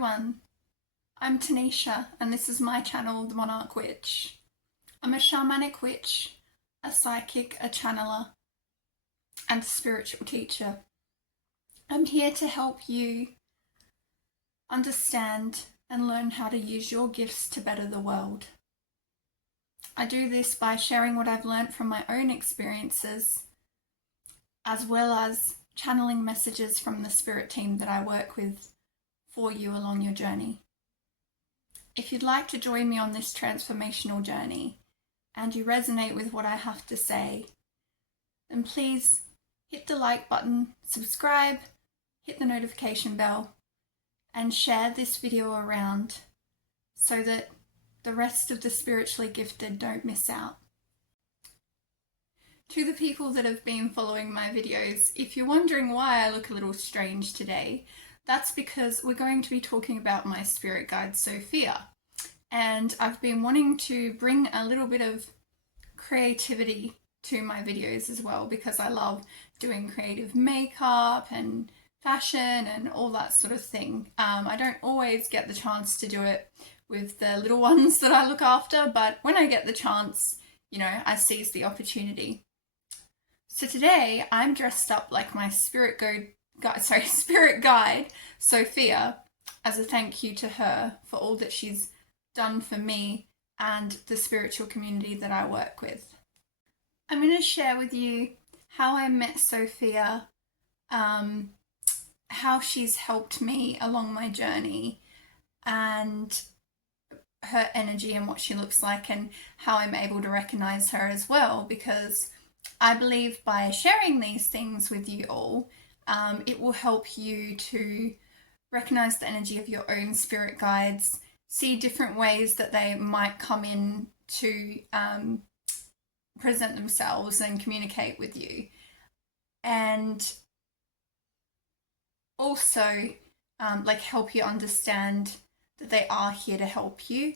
everyone, I'm Tanisha and this is my channel, The Monarch Witch. I'm a shamanic witch, a psychic, a channeler and a spiritual teacher. I'm here to help you understand and learn how to use your gifts to better the world. I do this by sharing what I've learned from my own experiences, as well as channeling messages from the spirit team that I work with for you along your journey. If you'd like to join me on this transformational journey and you resonate with what I have to say, then please hit the like button, subscribe, hit the notification bell, and share this video around so that the rest of the spiritually gifted don't miss out. To the people that have been following my videos, if you're wondering why I look a little strange today, that's because we're going to be talking about my spirit guide, Sophia. And I've been wanting to bring a little bit of creativity to my videos as well, because I love doing creative makeup and fashion and all that sort of thing. I don't always get the chance to do it with the little ones that I look after, but when I get the chance, I seize the opportunity. So today I'm dressed up like my spirit guide, Sophia, as a thank you to her for all that she's done for me and the spiritual community that I work with. I'm going to share with you how I met Sophia, how she's helped me along my journey, and her energy and what she looks like, and how I'm able to recognize her as well, because I believe by sharing these things with you all, it will help you to recognize the energy of your own spirit guides, see different ways that they might come in to present themselves and communicate with you, and also help you understand that they are here to help you.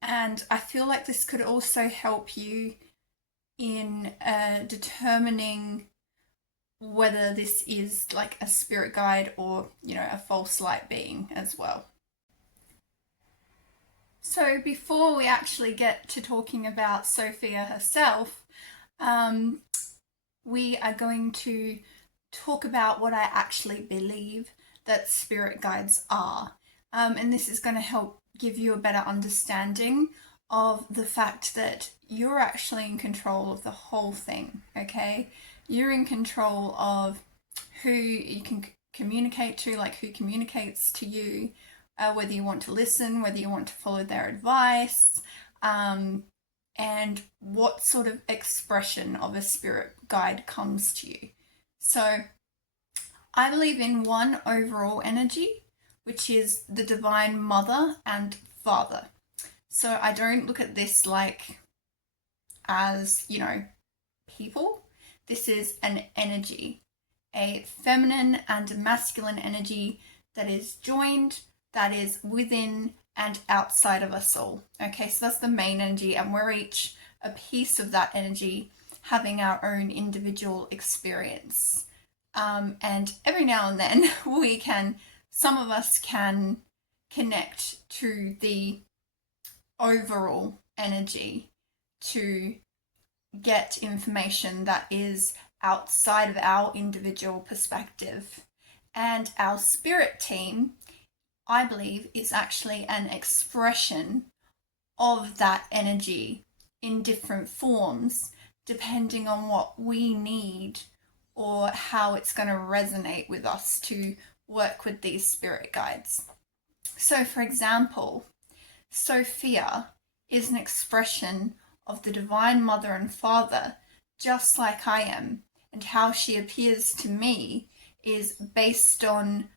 And I feel like this could also help you in determining whether this is like a spirit guide or, a false light being as well. So before we actually get to talking about Sophia herself, we are going to talk about what I actually believe that spirit guides are. And this is going to help give you a better understanding of the fact that you're actually in control of the whole thing, okay? You're in control of who you can communicate to, like who communicates to you, whether you want to listen, whether you want to follow their advice, and what sort of expression of a spirit guide comes to you. So I believe in one overall energy, which is the Divine Mother and Father. So I don't look at this like as, people. This is an energy, a feminine and masculine energy that is joined, that is within and outside of us all. Okay, so that's the main energy, and we're each a piece of that energy, having our own individual experience. And every now and then some of us can connect to the overall energy to get information that is outside of our individual perspective. And our spirit team, I believe, is actually an expression of that energy in different forms, depending on what we need or how it's going to resonate with us to work with these spirit guides. So, for example, Sophia is an expression of the Divine Mother and Father, just like I am, and how she appears to me is based on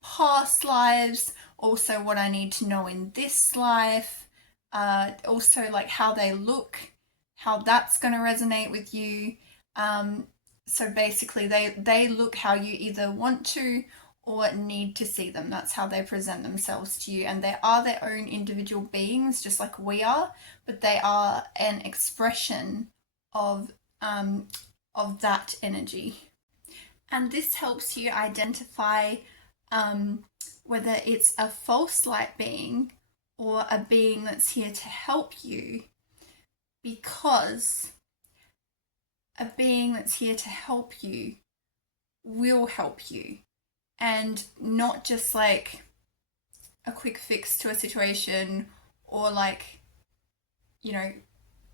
past lives, also what I need to know in this life, also like how they look, how that's going to resonate with you. So basically they look how you either want to or need to see them. That's how they present themselves to you, and they are their own individual beings, just like we are, but they are an expression of that energy. And this helps you identify whether it's a false light being or a being that's here to help you, because a being that's here to help you will help you, and not just like a quick fix to a situation, or like, you know,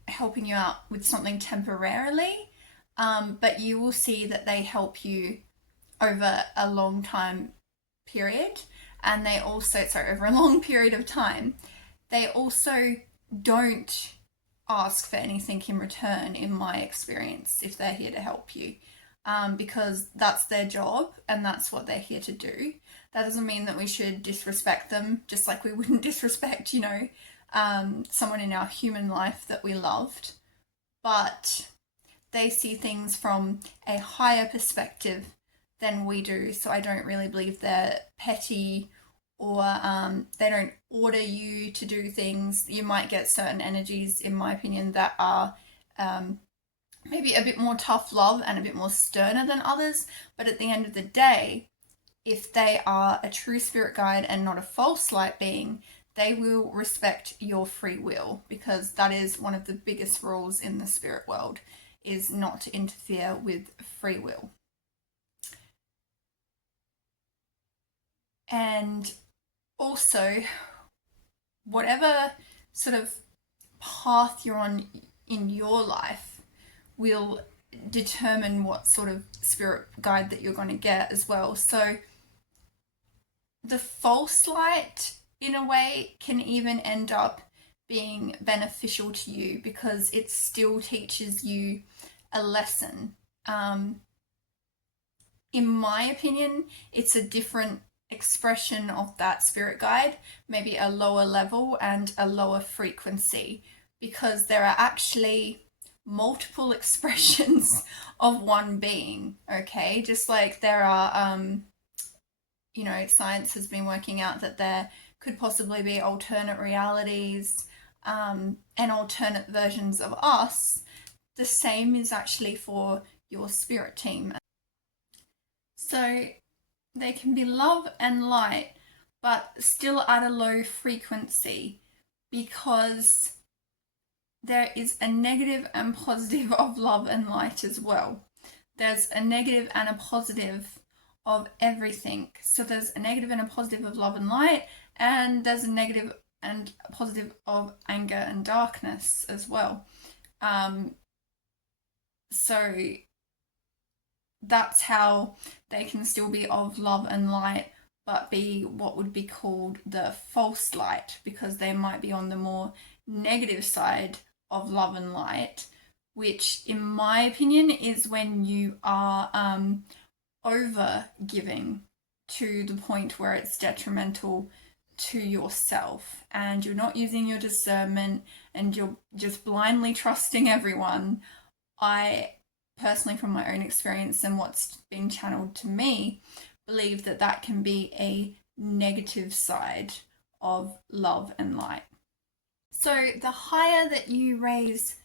helping you out with something temporarily, but you will see that they help you over a long time period, and they also, over a long period of time, they also don't ask for anything in return, in my experience, if they're here to help you, because that's their job and that's what they're here to do. That doesn't mean that we should disrespect them, just like we wouldn't disrespect, someone in our human life that we loved. But they see things from a higher perspective than we do, so I don't really believe they're petty, or they don't order you to do things. You might get certain energies, in my opinion, that are maybe a bit more tough love and a bit more sterner than others, but at the end of the day, if they are a true spirit guide and not a false light being, they will respect your free will, because that is one of the biggest rules in the spirit world, is not to interfere with free will. And also, whatever sort of path you're on in your life will determine what sort of spirit guide that you're going to get as well. So the false light, in a way, can even end up being beneficial to you, because it still teaches you a lesson. In my opinion, it's a different expression of that spirit guide, maybe a lower level and a lower frequency, because there are actually multiple expressions of one being, okay? Just like there are, science has been working out that there could possibly be alternate realities, and alternate versions of us. The same is actually for your spirit team. So they can be love and light, but still at a low frequency, because there is a negative and positive of love and light as well. There's a negative and a positive of everything. So there's a negative and a positive of love and light, and there's a negative and a positive of anger and darkness as well. So that's how they can still be of love and light, but be what would be called the false light, because they might be on the more negative side of love and light, which in my opinion is when you are over giving to the point where it's detrimental to yourself, and you're not using your discernment and you're just blindly trusting everyone. I personally, from my own experience and what's been channeled to me, believe that that can be a negative side of love and light. So the higher that you raise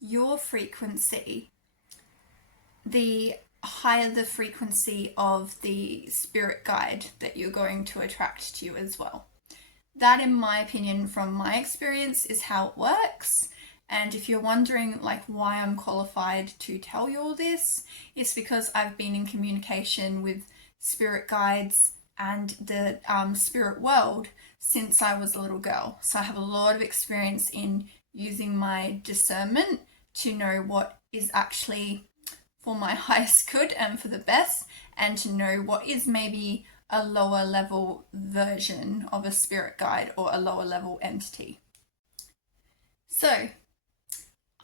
your frequency, the higher the frequency of the spirit guide that you're going to attract to you as well. That, in my opinion, from my experience, is how it works. And if you're wondering like why I'm qualified to tell you all this, it's because I've been in communication with spirit guides and the spirit world since I was a little girl. So I have a lot of experience in using my discernment to know what is actually for my highest good and for the best, and to know what is maybe a lower level version of a spirit guide or a lower level entity. So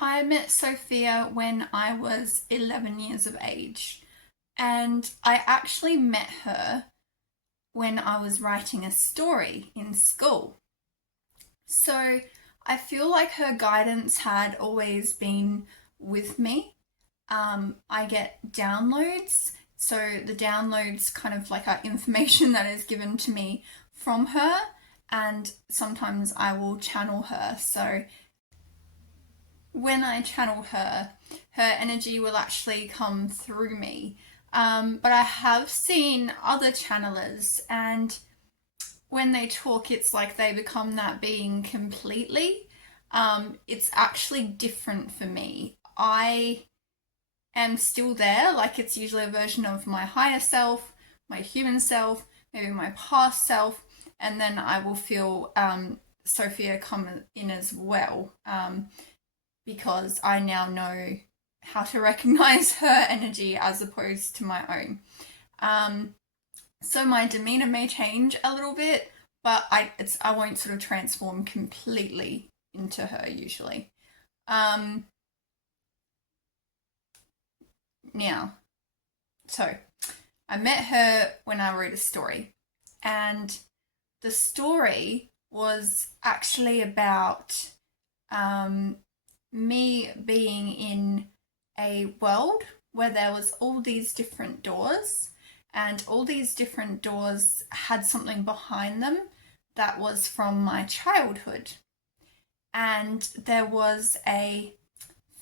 I met Sophia when I was 11 years of age, and I actually met her when I was writing a story in school. So I feel like her guidance had always been with me. I get downloads, so the downloads kind of like are information that is given to me from her, and sometimes I will channel her. So when I channel her, her energy will actually come through me. But I have seen other channelers, and when they talk, it's like they become that being completely. It's actually different for me. I am still there, like it's usually a version of my higher self, my human self, maybe my past self, and then I will feel Sophia come in as well, because I now know how to recognize her energy as opposed to my own. So my demeanor may change a little bit, but I won't sort of transform completely into her usually. Now, so I met her when I wrote a story, and the story was actually about me being in a world where there was all these different doors, and all these different doors had something behind them that was from my childhood. And there was a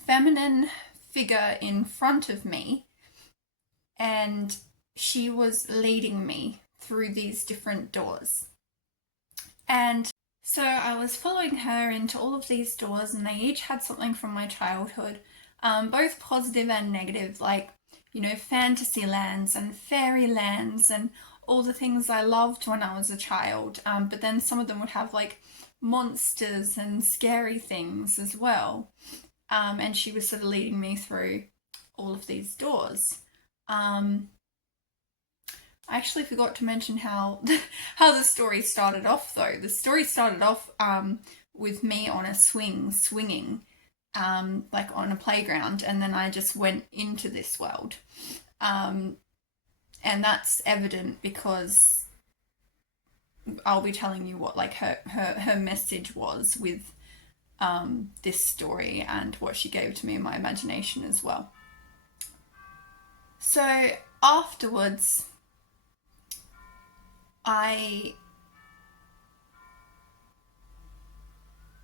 feminine figure in front of me, and she was leading me through these different doors. And so I was following her into all of these doors, and they each had something from my childhood, both positive and negative, like, you know, fantasy lands and fairy lands and all the things I loved when I was a child. But then some of them would have like monsters and scary things as well. And she was sort of leading me through all of these doors. I actually forgot to mention how how the story started off, though. The story started off with me on a swinging, like on a playground, and then I just went into this world. And that's evident because I'll be telling you what like her message was with this story and what she gave to me in my imagination as well. So afterwards, I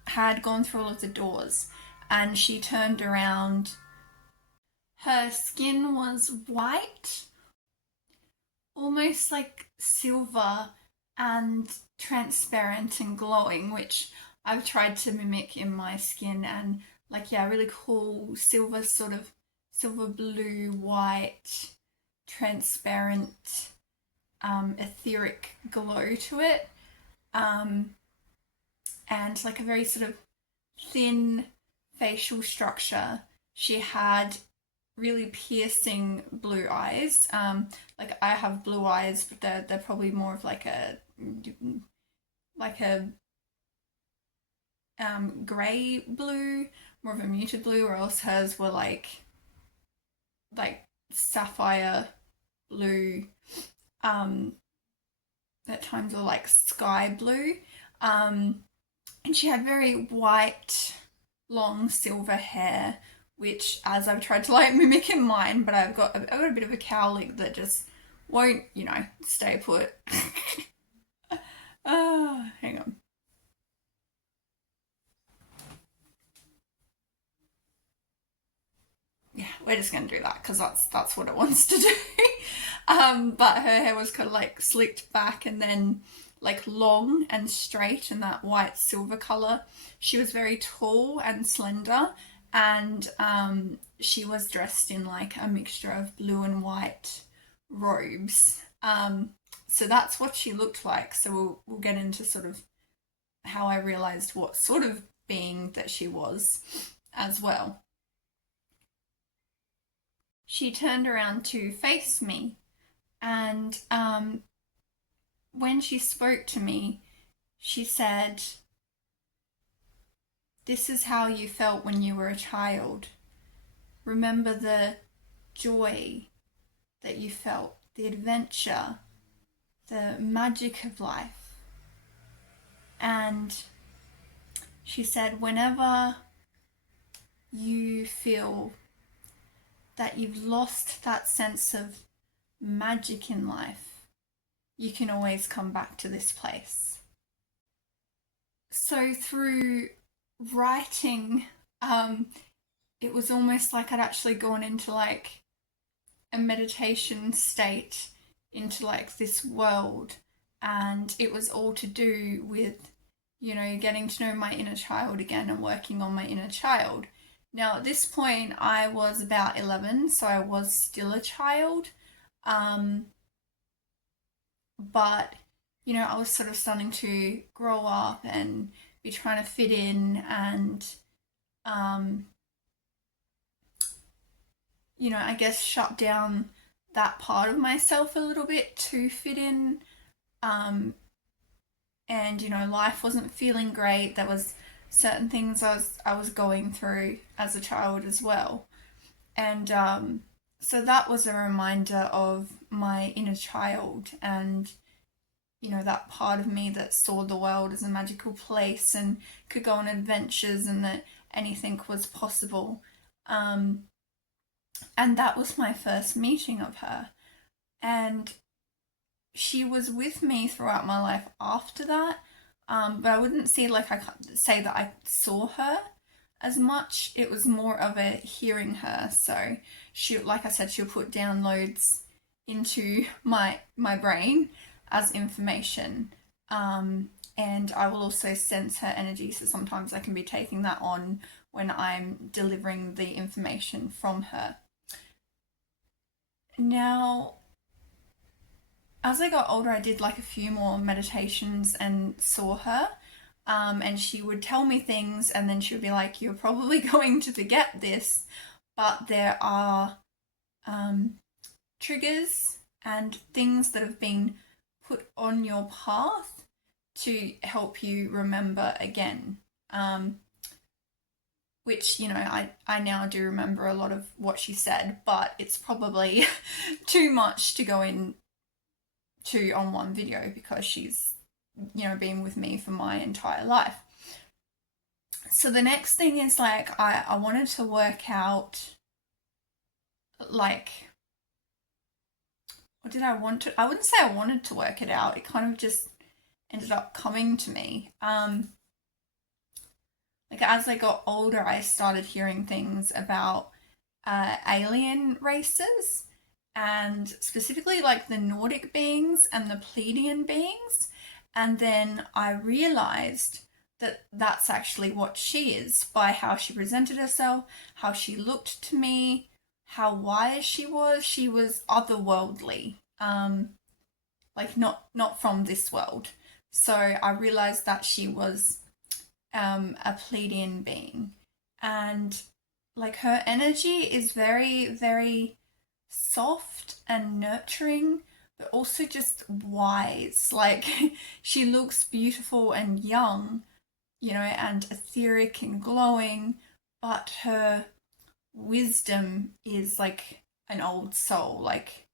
had gone through all of the doors, and she turned around. Her skin was white, almost like silver, and transparent and glowing, which I've tried to mimic in my skin, and like, yeah, really cool silver, sort of silver blue, white, transparent, etheric glow to it. And like a very sort of thin facial structure. She had really piercing blue eyes. Like I have blue eyes, but they're probably more of like a grey blue, more of a muted blue, or else hers were like sapphire blue, at times, or like sky blue. And she had very white, long silver hair, which, as I've tried to like mimic in mine, but I've got a bit of a cowlick that just won't, you know, stay put. Hang on. Yeah, we're just gonna do that because that's what it wants to do. But her hair was kind of like slicked back and then like long and straight in that white silver color. She was very tall and slender, and she was dressed in like a mixture of blue and white robes. So that's what she looked like. So we'll get into sort of how I realized what sort of being that she was as well. She turned around to face me, and when she spoke to me, she said, "This is how you felt when you were a child. Remember the joy that you felt, the adventure, the magic of life." And she said, whenever you feel that you've lost that sense of magic in life, you can always come back to this place. So through writing, it was almost like I'd actually gone into like a meditation state into like this world, and it was all to do with, you know, getting to know my inner child again and working on my inner child. Now, at this point, I was about 11, so I was still a child. But, you know, I was sort of starting to grow up and be trying to fit in and, um, you know, I guess shut down that part of myself a little bit to fit in. Um, and, you know, life wasn't feeling great. There was certain things I was going through as a child as well. And so that was a reminder of my inner child and, you know, that part of me that saw the world as a magical place and could go on adventures and that anything was possible. And that was my first meeting of her. And she was with me throughout my life after that. But I wouldn't say like I can't say that I saw her as much. It was more of a hearing her. So she, like I said, she'll put downloads into my brain as information. And I will also sense her energy. So sometimes I can be taking that on when I'm delivering the information from her. Now, as I got older, I did like a few more meditations and saw her. And she would tell me things, and then she would be like, "You're probably going to forget this, but there are triggers and things that have been put on your path to help you remember again." Which, you know, I now do remember a lot of what she said, but it's probably too much to go into on one video because she's, you know, been with me for my entire life. So the next thing is like I wanted to work out, like, what did I want to, I wouldn't say I wanted to work it out, it kind of just ended up coming to me. Like as I got older, I started hearing things about alien races, and specifically like the Nordic beings and the Pleiadian beings. And then I realized that that's actually what she is by how she presented herself, how she looked to me, how wise she was. She was otherworldly, like not from this world. So I realized that she was a Pleiadian being, and like her energy is very, very soft and nurturing, but also just wise. Like she looks beautiful and young, you know, and etheric and glowing, but her wisdom is like an old soul, like,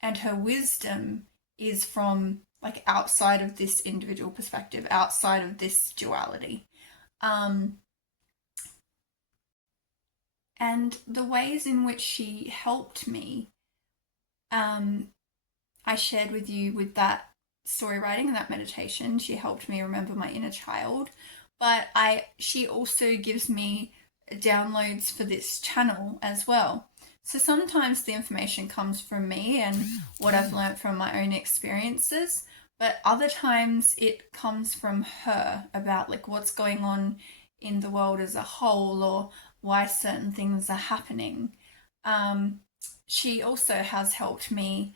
and her wisdom is from like outside of this individual perspective, outside of this duality. And the ways in which she helped me, I shared with you with that story writing and that meditation. She helped me remember my inner child, but she also gives me downloads for this channel as well. So sometimes the information comes from me and what I've learned from my own experiences, but other times it comes from her about like what's going on in the world as a whole or why certain things are happening. She also has helped me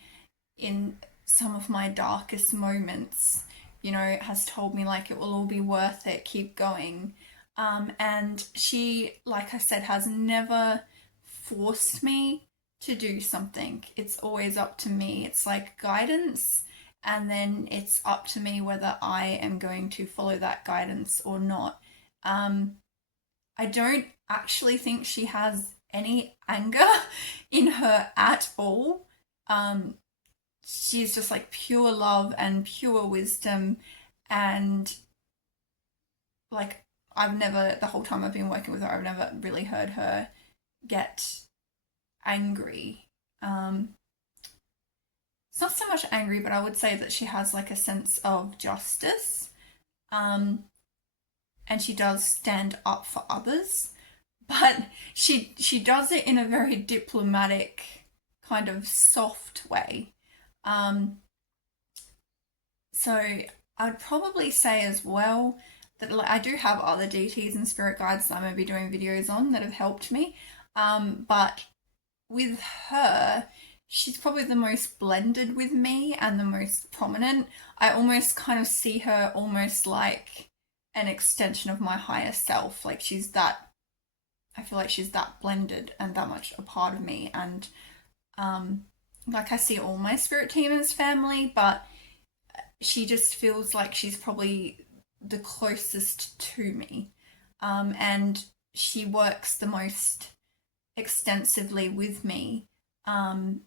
in some of my darkest moments, you know, has told me like it will all be worth it, keep going. And she, like I said, has never forced me to do something. It's always up to me. It's like guidance, and then it's up to me whether I am going to follow that guidance or not. I don't actually think she has any anger in her at all. She's just like pure love and pure wisdom, and like I've never, the whole time I've been working with her, I've never really heard her get angry. It's not so much angry, but I would say that she has like a sense of justice. And she does stand up for others, but she does it in a very diplomatic kind of soft way. So I'd probably say as well that I do have other deities and spirit guides that I'm going to be doing videos on that have helped me. But with her, she's probably the most blended with me and the most prominent. I almost kind of see her almost like an extension of my higher self. Like I feel like she's that blended and that much a part of me. And like I see all my spirit team as family, but she just feels like she's probably the closest to me. And she works the most extensively with me. And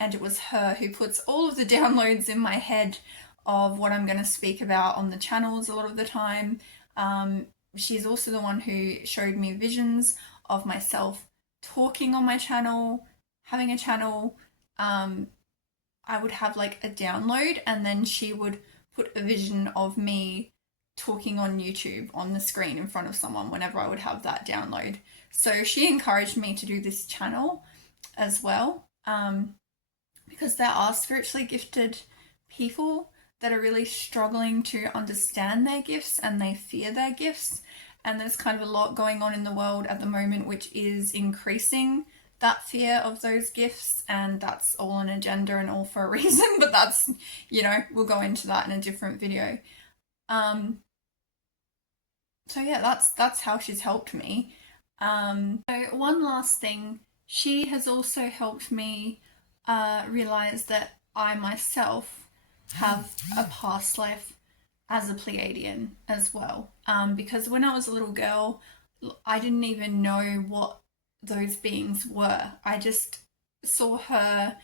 it was her who puts all of the downloads in my head of what I'm going to speak about on the channels a lot of the time. She's also the one who showed me visions of myself talking on my channel, having a channel. I would have like a download and then she would put a vision of me talking on YouTube on the screen in front of someone whenever I would have that download. So she encouraged me to do this channel as well, because there are spiritually gifted people that are really struggling to understand their gifts and they fear their gifts. And there's kind of a lot going on in the world at the moment which is increasing that fear of those gifts, and that's all an agenda and all for a reason, but that's, we'll go into that in a different video. So yeah, that's how she's helped me. So one last thing, she has also helped me realize that I myself have a past life as a Pleiadian as well. Because when I was a little girl, I didn't even know what those beings were. I just saw her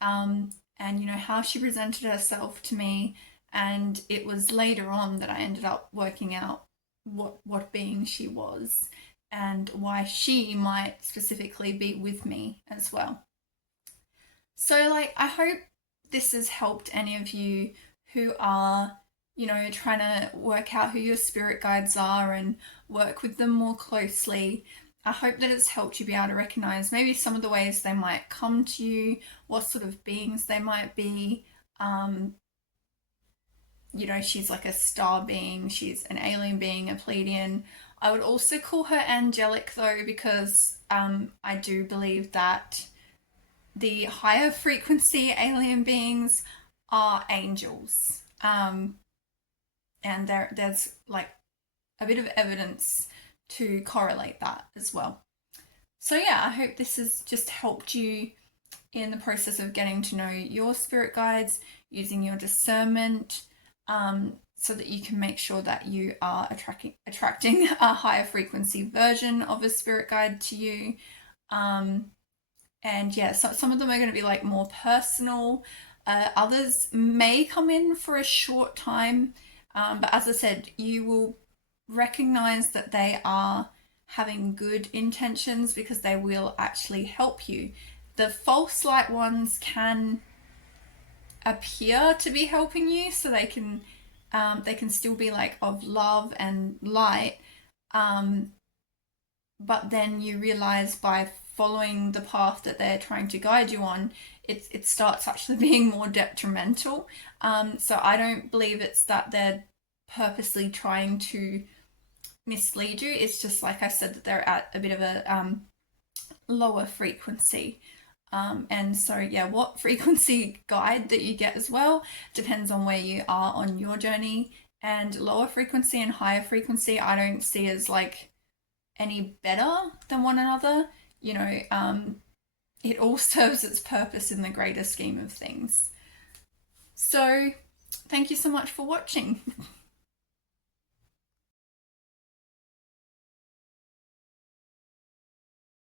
and how she presented herself to me, and it was later on that I ended up working out what being she was and why she might specifically be with me as well. So I hope this has helped any of you who are trying to work out who your spirit guides are and work with them more closely. I hope that it's helped you be able to recognize maybe some of the ways they might come to you, what sort of beings they might be. She's like a star being, she's an alien being, a Pleiadian. I would also call her angelic though, because I do believe that the higher frequency alien beings are angels. And there's like a bit of evidence to correlate that as well. So yeah, I hope this has just helped you in the process of getting to know your spirit guides, using your discernment, so that you can make sure that you are attracting a higher frequency version of a spirit guide to you. And yeah, so some of them are going to be like more personal. Others may come in for a short time, but as I said, you will recognize that they are having good intentions because they will actually help you. The false light ones can appear to be helping you, so they can still be like of love and light, but then you realize by following the path that they're trying to guide you on, it starts actually being more detrimental. So I don't believe it's that they're purposely trying to mislead you. It's just, like I said, that they're at a bit of a lower frequency. And so yeah, what frequency guide that you get as well depends on where you are on your journey. And lower frequency and higher frequency I don't see as like any better than one another. It all serves its purpose in the greater scheme of things. So thank you so much for watching.